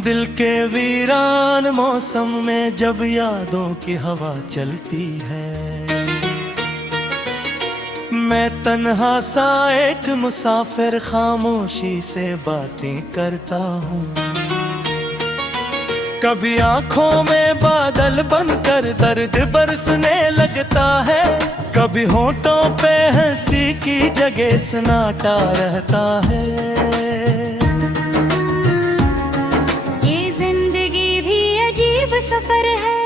दिल के वीरान मौसम में जब यादों की हवा चलती है, मैं तन्हा सा एक मुसाफिर खामोशी से बातें करता हूँ। कभी आंखों में बादल बनकर दर्द बरसने लगता है, कभी होठों पे हंसी की जगह सन्नाटा रहता है। ये जिंदगी भी अजीब सफर है,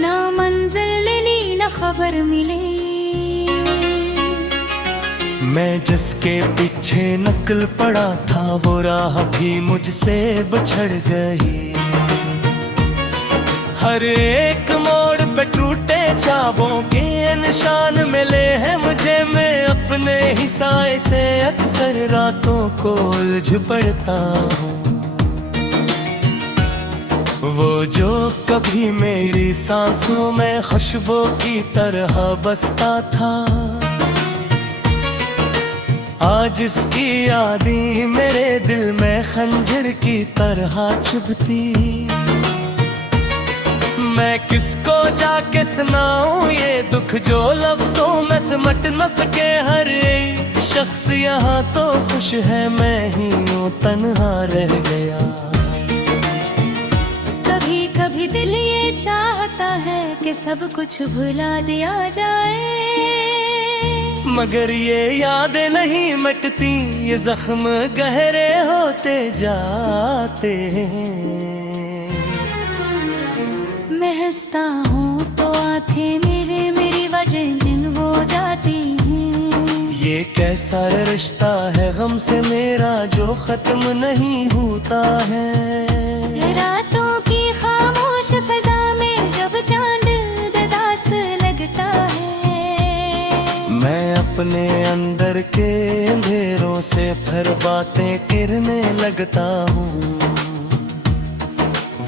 ना मंजिल ली ना खबर मिले। मैं जिसके पीछे निकल पड़ा था वो राह भी मुझसे बिछड़ गई। हर एक मोड़ पे टूटे ख्वाबों के निशान मिले हैं मुझे। मैं अपने ही साए से अक्सर रातों को उलझ पड़ता हूँ। वो जो कभी मेरी सांसों में खुशबू की तरह बसता था, आज इसकी यादें मेरे दिल में खंजर की तरह चुभती। मैं किसको जाके सुनाऊं ये दुख जो लफ्जों में सिमट न सके। हर एक शख्स यहाँ तो खुश है, मैं ही यूं तन्हा रह गया। कभी कभी दिल ये चाहता है कि सब कुछ भुला दिया जाए, मगर ये यादें नहीं मिटती, ये जख्म गहरे होते जाते हैं। मैं हंसता हूँ तो आंखें मेरी वजह हो जाती हैं। ये कैसा रिश्ता है गम से मेरा जो खत्म नहीं होता है। रातों की खामोश फिजा में जब चांद उदास लगता है, मैं अपने अंदर के अंधेरों से फिर बातें करने लगता हूँ।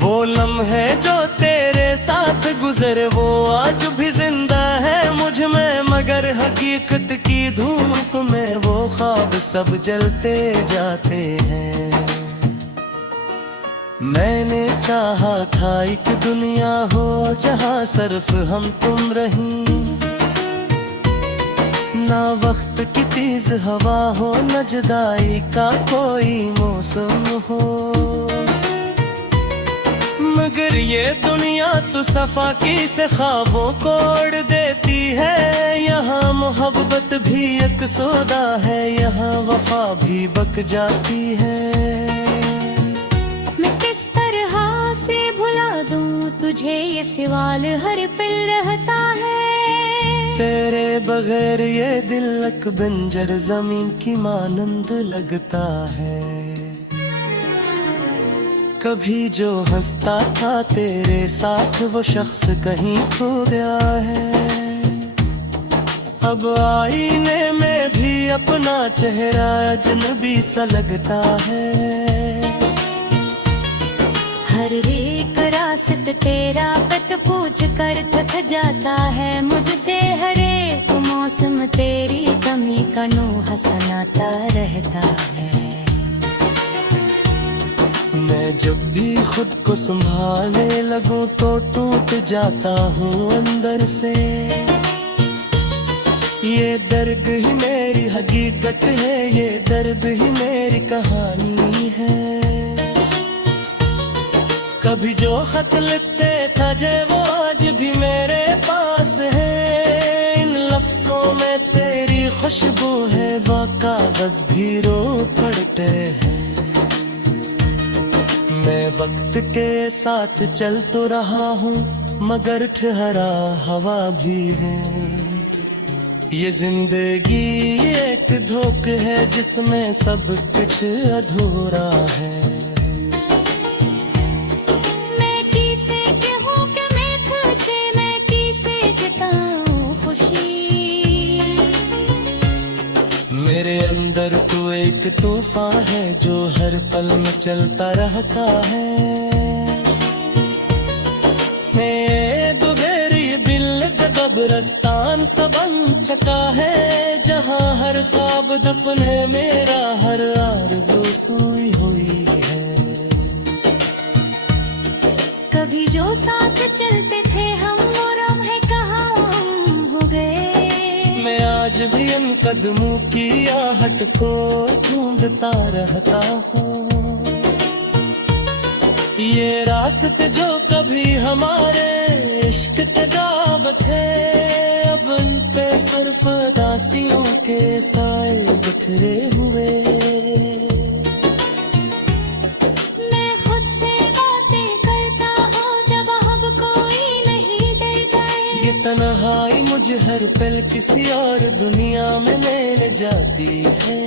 वो लम्हे जो तेरे साथ गुजरे वो आज भी जिंदा है मुझ में, मगर हकीकत की धूप में वो ख्वाब सब जलते जाते हैं। मैंने चाहा था एक दुनिया हो जहाँ सिर्फ हम तुम रहीं, ना वक्त की तेज हवा हो न जुदाई का कोई मौसम हो। मगर ये दुनिया तो सफाकी से ख्वाबों को ओढ़ देती है। यहाँ मोहब्बत भी एक सौदा है, यहाँ वफा भी बक जाती है। मैं किस तरह से भुला दूं तुझे, ये सवाल हर पल रहता है। तेरे बगैर ये दिल एक बंजर जमीन की मानंद लगता है। कभी जो हंसता था तेरे साथ वो शख्स कहीं खो गया है। अब आईने में भी अपना चेहरा अजनबी सा लगता है। हर एक रास्ता तेरा पत पूछ कर थक जाता है मुझसे। हर एक मौसम तेरी कमी का नूह सनाता रहता है। मैं जब भी खुद को संभालने लगूं तो टूट जाता हूँ अंदर से। ये दर्द ही मेरी हकीकत है, ये दर्द ही मेरी कहानी है। कभी जो खत लिखते था जे वो आज भी मेरे पास है। इन लफ्जों में तेरी खुशबू है, वो कागज भी रो पड़ते हैं। मैं वक्त के साथ चल तो रहा हूँ मगर ठहरा हवा भी है। ये जिंदगी एक धोख है जिसमें सब कुछ अधूरा है। मैं किसे कहूँ कि मैं तुझे, मैं किसे जताऊँ खुशी। मेरे अंदर तू एक तूफान है जो हर पल में चलता रहता है। मैं दुगेरी बिल कब्रिस्तान सा बन चुका है, जहाँ हर ख्वाब दफन है मेरा, हर आरज़ू सोई हुई है। कभी जो साथ चलते थे हम, और हम है कहाँ हम हो गए। मैं आज भी इन कदमों की आहट को ढूंढता रहता हूँ। ये रास्ते जो कभी हमारे इश्क के गाब थे, अब उन पे सिर्फ दासियों के साए बिखरे हुए। मैं खुद से बातें करता हूँ जवाब कोई नहीं देता है। ये तन्हाई मुझे हर पल किसी और दुनिया में ले जाती है।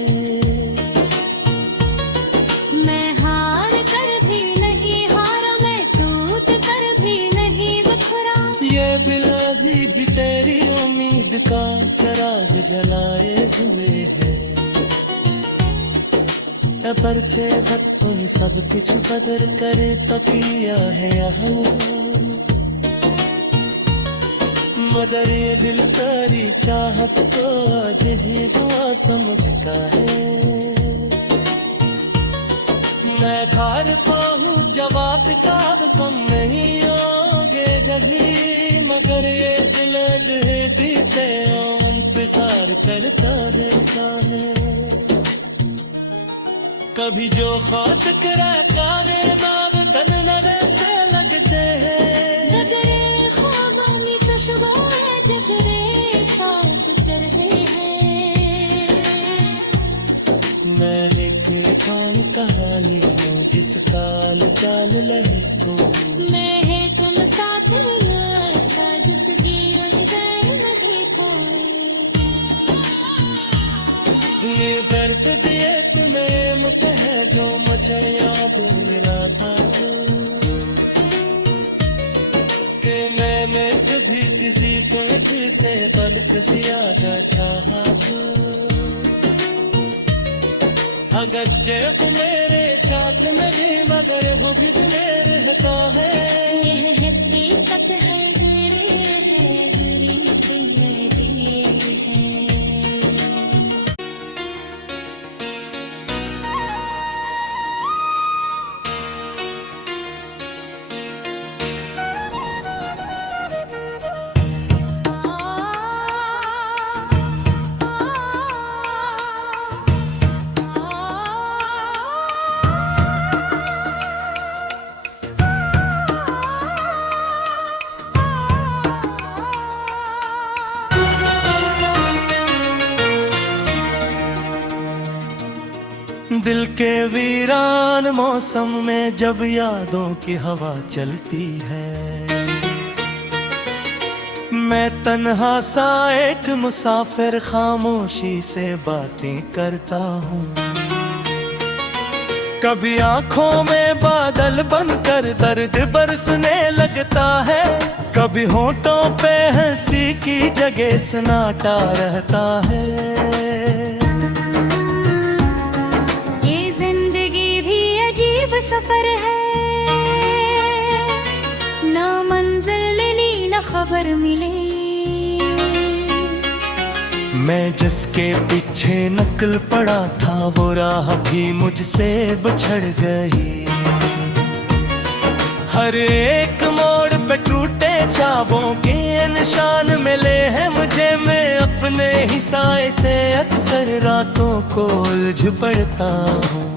मैं हार कर भी नहीं हारा, मैं टूट कर भी नहीं बिखरा। ये दिल अभी भी तेरी उम्मीद का चिराग जलाए हुए है। परचे वक्त सब कुछ कदर करे तो किया है यहाँ, मगर ये दिल तेरी चाहत को आज ही दुआ समझ का है। मैं ठार पाऊँ जवाब का अब तुम नहीं होगे जगी, मगर ये दिल देते इंतजार करता रहता है। कभी जो खात करा कारे नाद तन नरे से लगते हैं। नगरे ख्वाबों में खुशबू है, जगरे साथ गुजर है। मैं एक खान कहानी हूँ जिस काल चाल लहे को। मैं है तुम साथ ऐसा जिसकी उलझन नहीं कोई। ये दर्द दिए तुम्हें मुझ है जो मुझे याद मिलाता कि मैंने कभी किसी को से पलक ज्यादा चाहा। अगर जैसे मेरे साथ नहीं मगर वो भी दूरे रहता है। यह हकीकत है, गुरी है, गुरी तुम्हारी है। दिल के वीरान मौसम में जब यादों की हवा चलती है, मैं तन्हा सा एक मुसाफिर खामोशी से बातें करता हूँ। कभी आंखों में बादल बनकर दर्द बरसने लगता है, कभी होठों पे हंसी की जगह सन्नाटा रहता है। सफर है ना मंजिल ली ना खबर मिले। मैं जिसके पीछे नकल पड़ा था वो राह भी मुझसे बिछड़ गई। हर एक मोड़ पे टूटे ख्वाबों के निशान मिले हैं मुझे। मैं अपने ही साए से अक्सर रातों को उलझ पड़ता हूँ।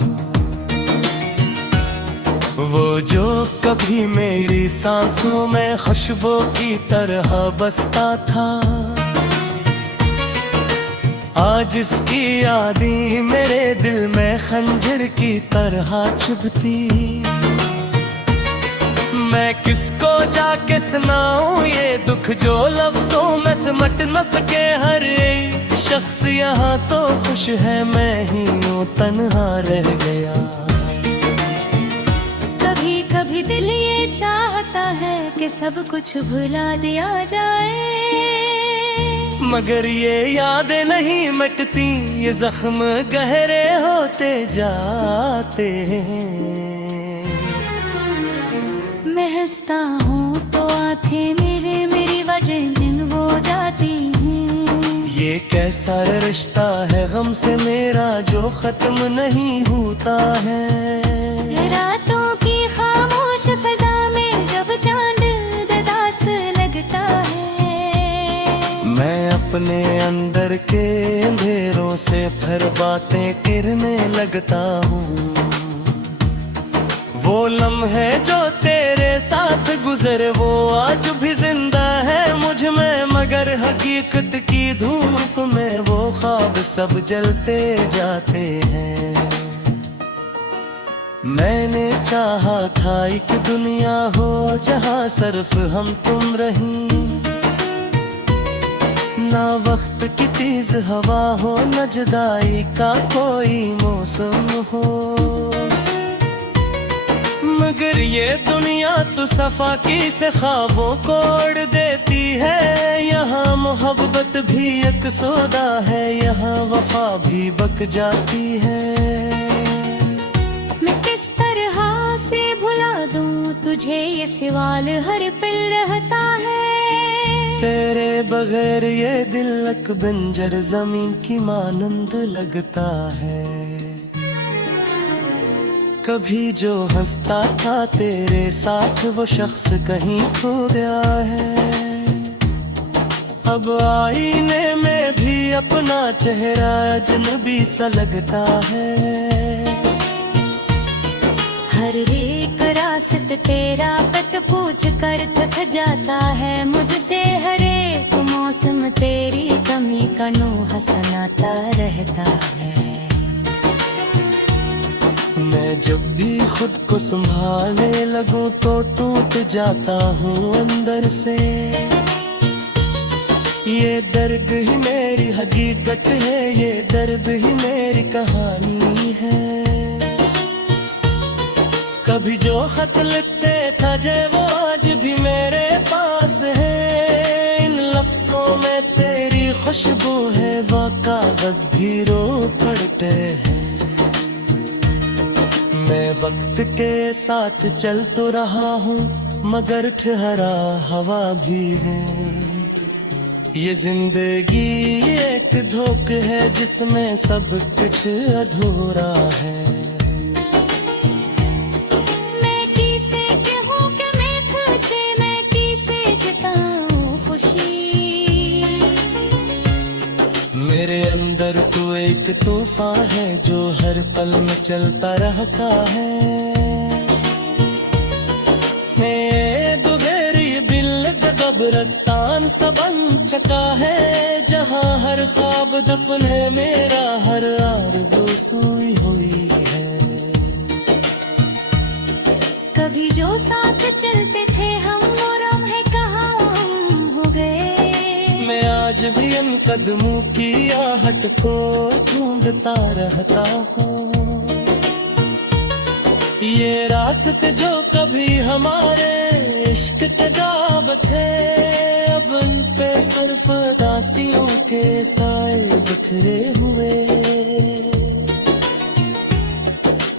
वो जो कभी मेरी सांसों में खुशबू की तरह बसता था, आज इसकी यादें मेरे दिल में खंजर की तरह चुभती। मैं किसको जाके सुनाऊं ये दुख जो लफ्जों में सिमट न सके। हर एक शख्स यहाँ तो खुश है, मैं ही यूं तन्हा रह गया। कभी दिल ये चाहता है कि सब कुछ भुला दिया जाए, मगर ये यादें नहीं मिटती, ये जख्म गहरे होते जाते हैं। मैं हंसता हूँ तो आंखें मेरी वजह दिन वो जाती हूँ। ये कैसा रिश्ता है गम से मेरा जो खत्म नहीं होता है। रातों की खामोश फिजा में जब चांद ददास लगता है, मैं अपने अंदर के अंधेरों से फिर बातें करने लगता हूँ। वो लम्हे जो तेरे साथ गुजरे वो आज भी जिंदा है मुझ में, मगर हकीकत की धूप में वो ख्वाब सब जलते जाते हैं। मैंने चाहा था एक दुनिया हो जहाँ सिर्फ हम तुम रहीं, ना वक्त की तेज हवा हो न जुदाई का कोई मौसम हो। मगर ये दुनिया तो सफाकी से ख्वाबों को ओढ़ देती है। यहाँ मोहब्बत भी एक सौदा है, यहाँ वफा भी बक जाती है। मैं किस तरह से भुला दूं तुझे, ये सवाल हर पल रहता है। तेरे बगैर ये दिल एक बंजर जमीन की मानंद लगता है। कभी जो हंसता था तेरे साथ वो शख्स कहीं खो गया है। अब आईने में भी अपना चेहरा अजनबी सा लगता है। हर एक रास्त तेरा पत पूछ कर थक जाता है मुझसे, हर एक मौसम तेरी कमी का नूह सनाता रहता है। मैं जब भी खुद को संभालने लगूं तो टूट जाता हूँ अंदर से। ये दर्द ही मेरी हकीकत है, ये दर्द ही मेरी कहानी है। कभी जो खत लिखते था जे वो आज भी मेरे पास है। इन लफ्जों में तेरी खुशबू है, वो कागज भी रो पड़ते हैं। मैं वक्त के साथ चल तो रहा हूँ मगर ठहरा हवा भी हूँ। ये जिंदगी एक धोख है जिसमें सब कुछ अधूरा है। मैं किसे कहूँ कि मैं तुझे, मैं किसे जताऊँ खुशी। मेरे अंदर तू एक तूफान है जो हर पल में चलता रहता है। मैं दुबेरी बिल कब्रिस्तान सा बन चुका है, जहाँ हर ख्वाब दफन है मेरा, हर आरज़ू सोई हुई है। कभी जो साथ चलते थे हम और हम है कहाँ हो गए। मैं आज भी इन कदमों की आहट को ढूंढता रहता हूँ। ये रास्ते जो कभी हमारे इश्क के गाब थे, अब उन पे सिर्फ दासियों के साए बिखरे हुए।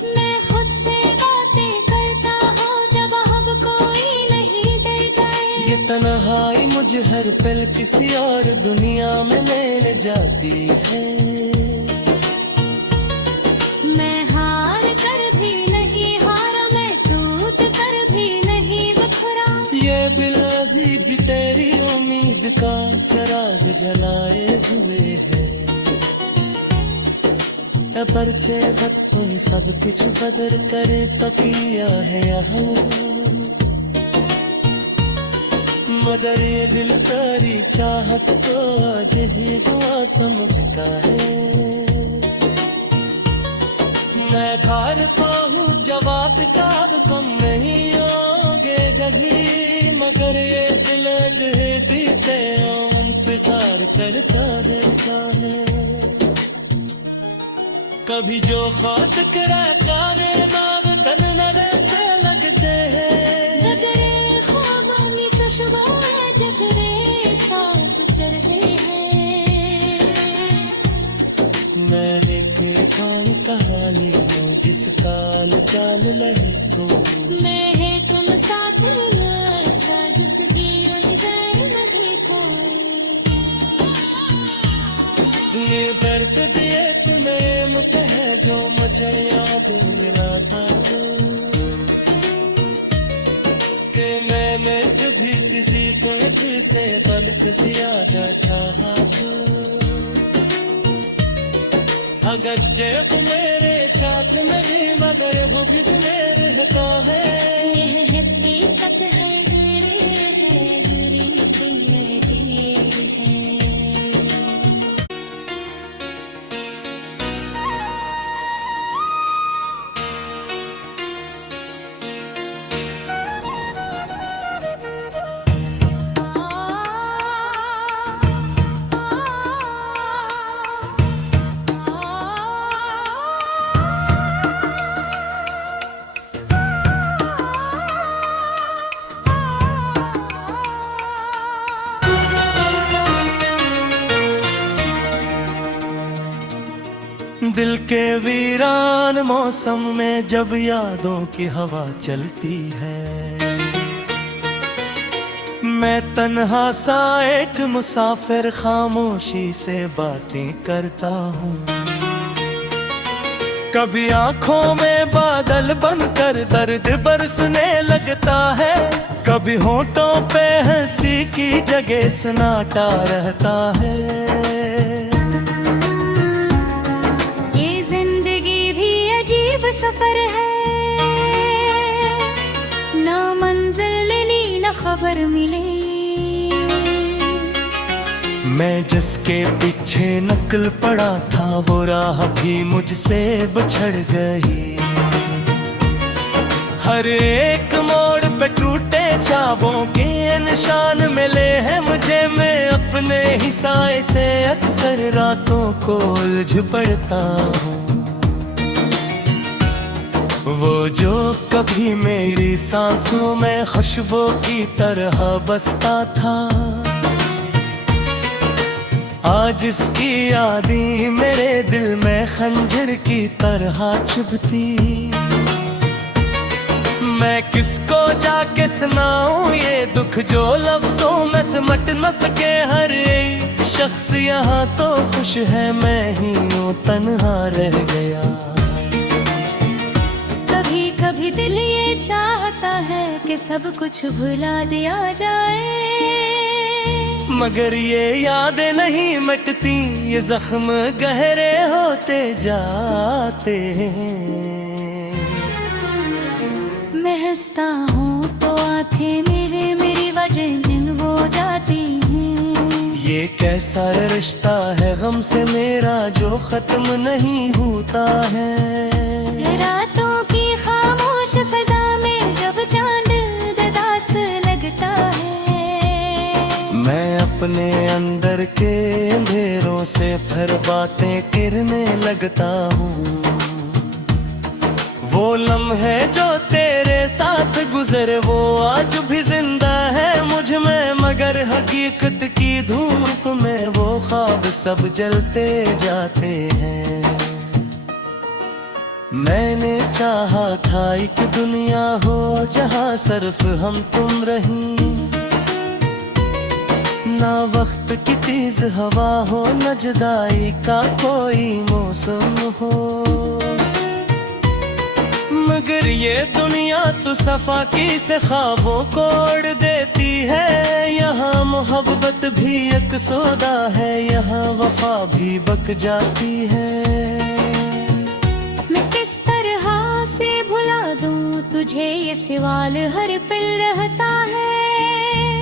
मैं खुद से बातें करता हूँ जब अब कोई नहीं दे गए। ये तन्हाई मुझे हर पल किसी और दुनिया में ले जाती है। मैं हार कर भी नहीं हारा, मैं टूट कर भी नहीं बिखरा। ये दिल अभी भी तेरी उम्मीद का चिराग जलाए हुए है। परचे वक्त सब कुछ कदर करे तकिया है यहाँ, मगर ये दिल तेरी चाहत को आज ही दुआ समझता है। मैं खारता हूँ जवाब का अब तुम नहीं आओगे जगी, मगर ये दिल देती तेरा इंतजार करता रहता है। कभी जो खात करा कारे नाम तन नरे से लगते हैं। नजरे ख्वाबों में खुशबू है जगरे साथ चढ़े हैं। मैं एक कहानी कहानी हूँ जिस काल चाल लहे तो। मैं है तुम साथ ऐसा जिसकी उलझन नहीं कोई। जो मुझे याद दिलाता कि मैंने कभी किसी को से पलक से ज्यादा चाहा था। अगर जे तू मेरे साथ नहीं मगर वो भी तुम्हें रहता है। यह हकीकत है मेरी है। दिल के वीरान मौसम में जब यादों की हवा चलती है, मैं तन्हा सा एक मुसाफिर खामोशी से बातें करता हूँ। कभी आंखों में बादल बनकर दर्द बरसने लगता है, कभी होठों पे हंसी की जगह सन्नाटा रहता है। सफर है ना मंजिल ली ना खबर मिले, मैं जिसके पीछे नकल पड़ा था वो राह भी मुझसे बिछड़ गई। हर एक मोड़ पे टूटे ख्वाबों के निशान मिले हैं मुझे, मैं अपने ही साए से अक्सर रातों को उलझ पड़ता हूँ। वो जो कभी मेरी सांसों में खुशबू की तरह बसता था, आज इसकी यादें मेरे दिल में खंजर की तरह चुभती। मैं किसको जाके सुनाऊं ये दुख जो लफ्जों में सिमट न सके। हर एक शख्स यहाँ तो खुश है, मैं ही यूं तन्हा रह गया। कभी दिल ये चाहता है कि सब कुछ भुला दिया जाए, मगर ये यादें नहीं मिटती, ये जख्म गहरे होते जाते हैं। मैं हंसता हूँ तो आंखें मेरी वजह दिन हो जाती हैं। ये कैसा रिश्ता है गम से मेरा जो खत्म नहीं होता है। रातों की खामोश फिजा में जब चांद ददास लगता है, मैं अपने अंदर के अंधेरों से फिर बातें करने लगता हूँ। वो लम्हे जो तेरे साथ गुजरे वो आज भी जिंदा है मुझ में, मगर हकीकत की धूप में वो ख्वाब सब जलते जाते हैं। मैंने चाहा था एक दुनिया हो जहाँ सिर्फ हम तुम रही, ना वक्त की तेज हवा हो न जुदाई का कोई मौसम हो। मगर ये दुनिया तो सफा की से ख्वाबों को उड़ देती है। यहाँ मोहब्बत भी एक सौदा है, यहाँ वफा भी बक जाती है। मैं किस तरह से भुला दूं तुझे ये सवाल हर पल रहता है।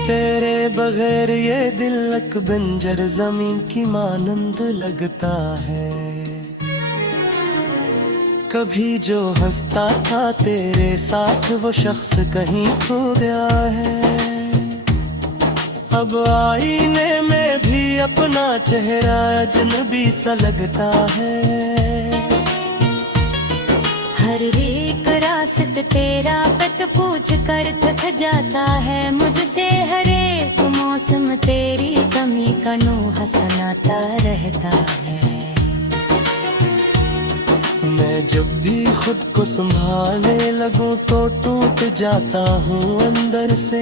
तेरे बगैर ये दिल एक बंजर जमीन की मानंद लगता है। कभी जो हंसता था तेरे साथ वो शख्स कहीं खो गया है। अब आईने में भी अपना चेहरा अजनबी सा लगता है। हर एक रास्ता तेरा पत पूछ कर थक जाता है मुझसे। हर एक मौसम तेरी कमी का नूह सनाता रहता है। मैं जब भी खुद को संभालने लगूं तो टूट जाता हूँ अंदर से।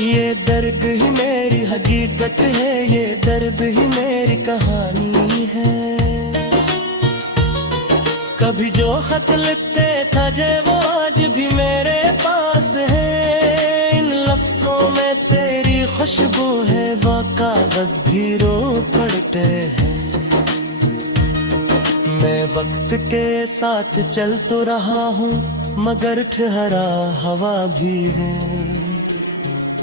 ये दर्द ही मेरी हकीकत है, ये दर्द ही मेरी कहानी है। कभी जो खत लिखते था जे वो आज भी मेरे पास है। इन लफ्जों में तेरी खुशबू है, वो कागज भी रो पड़ते हैं। मैं वक्त के साथ चल तो रहा हूँ, मगर ठहरा हवा भी है।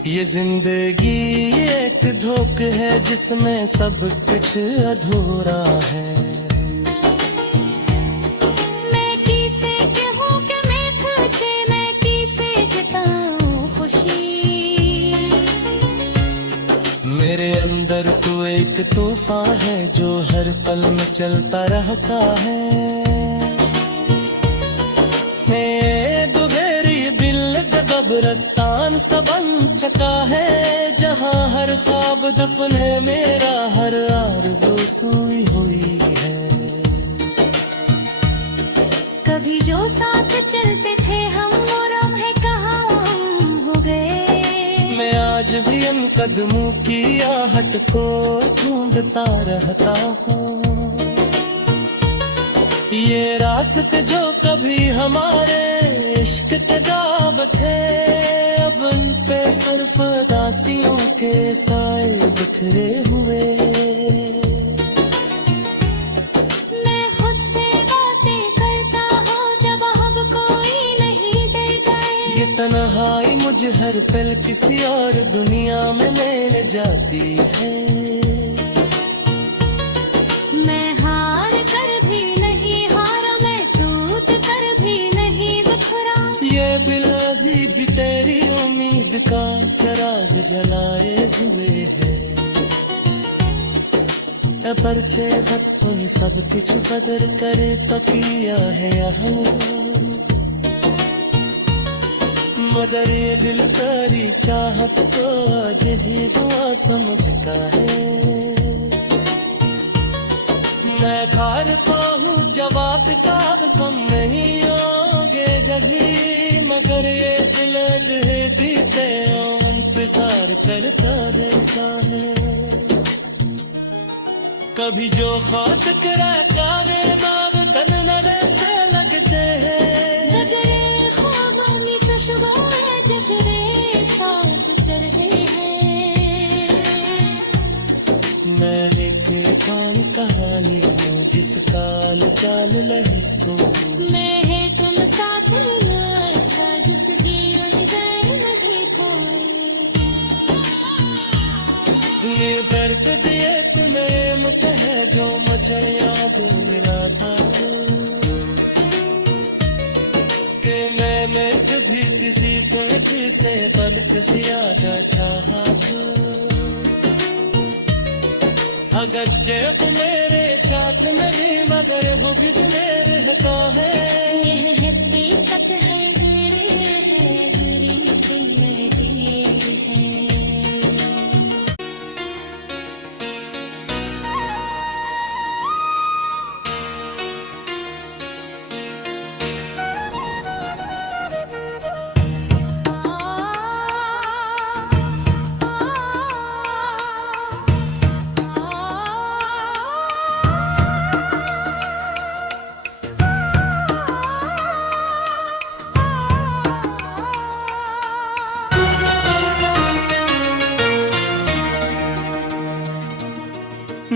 ये जिंदगी एक धोख है जिसमें सब कुछ अधूरा है। मैं किसे कहूँ कि मैं तुझे, मैं किसे जताऊँ खुशी। मेरे अंदर तू एक तूफान है जो हर पल में चलता रहता है। मैं दुबेरी बिल कब्रिस्तान सा बन चुका है, जहाँ हर ख्वाब दफन है मेरा, हर आरज़ू सोई हुई है। कभी जो साथ चलते थे हम, और अब है कहाँ हम हो गए। मैं आज भी इन कदमों की आहट को ढूंढता रहता हूँ। ये रास्ते जो कभी हमारे इश्क के गाब थे, अब उन पे सिर्फ दासियों के साए बिखरे हुए। मैं खुद से बातें करता हूँ जब अब कोई नहीं देता है। ये तन्हाई मुझे हर पल किसी और दुनिया में ले जाती है। मैं हार कर भी नहीं हारा, मैं टूट कर भी नहीं बिखरा। ये दिल अभी भी तेरी उम्मीद का चिराग जलाए हुए है। परचे तो सब कुछ बदल करे तो किया है यहाँ, मगर ये दिल तेरी चाहत को आज ही दुआ समझ का है। मैं खार को हूँ जवाब का कम नहीं होगे जगी, मगर ये दिल देते इंतजार करता रहता है। कभी जो खात करा चाहे नाम तन नरे से लगते हैं। जगरे ख्वाब हमेशा शुरू है, जगरे साथ चढ़े हैं। मैं एक कहानी कहानी हूँ जिस काल चाल लहे को। मैं है तुम साथ ऐसा जिस जीवन जाए नहीं कोई। ये दर्द दिए तुम्हें मुख है जो मुझे याद मिला था, कि मैंने कभी किसी को से पलक से ज्यादा चाहा था। अगर चेप मेरे साथ नहीं मगर वो बिजले रहता है। यह हकीकत है, गिरी है गिरी मेरी है।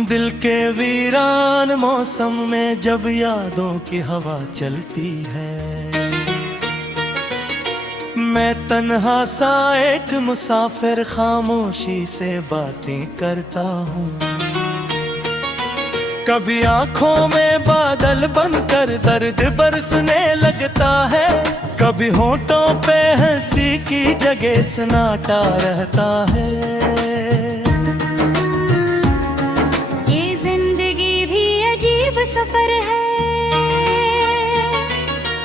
दिल के वीरान मौसम में जब यादों की हवा चलती है, मैं तन्हा सा एक मुसाफिर खामोशी से बातें करता हूँ। कभी आंखों में बादल बनकर दर्द बरसने लगता है, कभी होठों पे हंसी की जगह सन्नाटा रहता है। ये जिंदगी भी अजीब सफर है,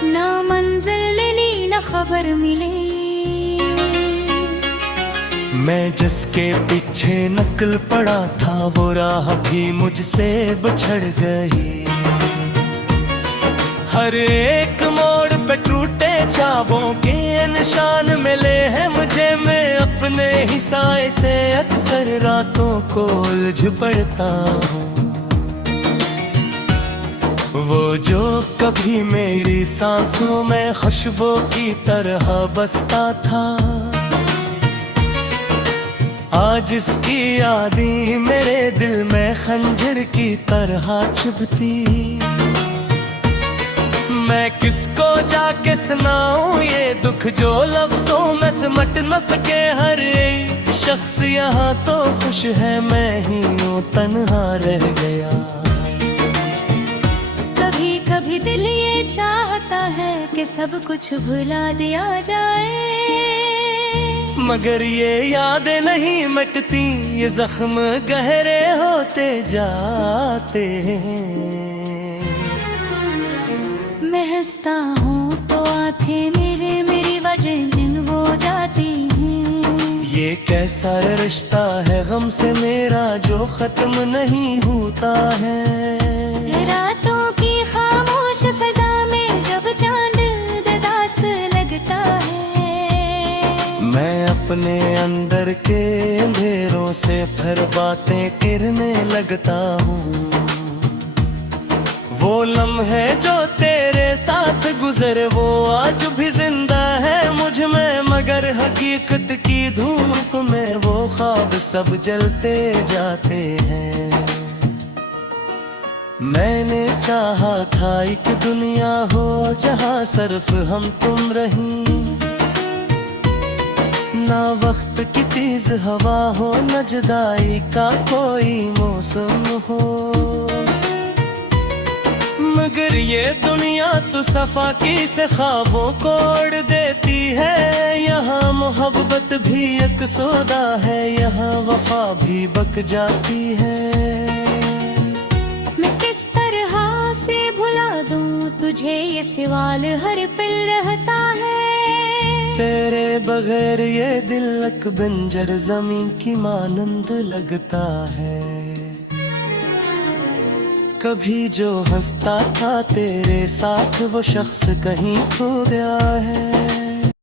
ना मंजिल ली ना खबर मिले। मैं जिसके पीछे निकल पड़ा था वो राह भी मुझसे बिछड़ गई। हर एक मोड़ पे टूटे ख्वाबों के निशान मिले हैं मुझे। मैं अपने ही साए से अक्सर रातों को उलझ पड़ता हूँ। वो जो कभी मेरी सांसों में खुशबू की तरह बसता था, आज इसकी यादें मेरे दिल में खंजर की तरह चुभती। मैं किसको जाके सुनाऊं ये दुख जो लफ्जों में सिमट न सके। हर एक शख्स यहाँ तो खुश है, मैं ही यूं तन्हा रह गया। कभी कभी दिल ये चाहता है कि सब कुछ भुला दिया जाए, मगर ये यादें नहीं मिटती, ये जख्म गहरे होते जाते हैं। मैं हंसता हूँ तो आंखें मेरी वजह दिन वो जाती हैं। ये कैसा रिश्ता है गम से मेरा जो खत्म नहीं होता है। रातों की खामोश फजा में जब चांद उदास लगता है, मैं अपने अंदर के अंधेरों से फिर बातें करने लगता हूँ। वो लम्हे जो तेरे साथ गुजरे वो आज भी जिंदा है मुझ में, मगर हकीकत की धूप में वो ख्वाब सब जलते जाते हैं। मैंने चाहा था एक दुनिया हो जहाँ सिर्फ हम तुम रही, ना वक्त की तेज हवा हो, न जुदाई का कोई मौसम हो। मगर ये दुनिया तो सफाकी से ख्वाबों को ओढ़ देती है। यहाँ मोहब्बत भी एक सौदा है, यहाँ वफा भी बक जाती है। मैं किस तरह से भुला दूं तुझे, ये सवाल हर पल रहता है। तेरे बगैर ये दिल एक बंजर जमीन की मानंद लगता है। कभी जो हंसता था तेरे साथ वो शख्स कहीं खो गया है।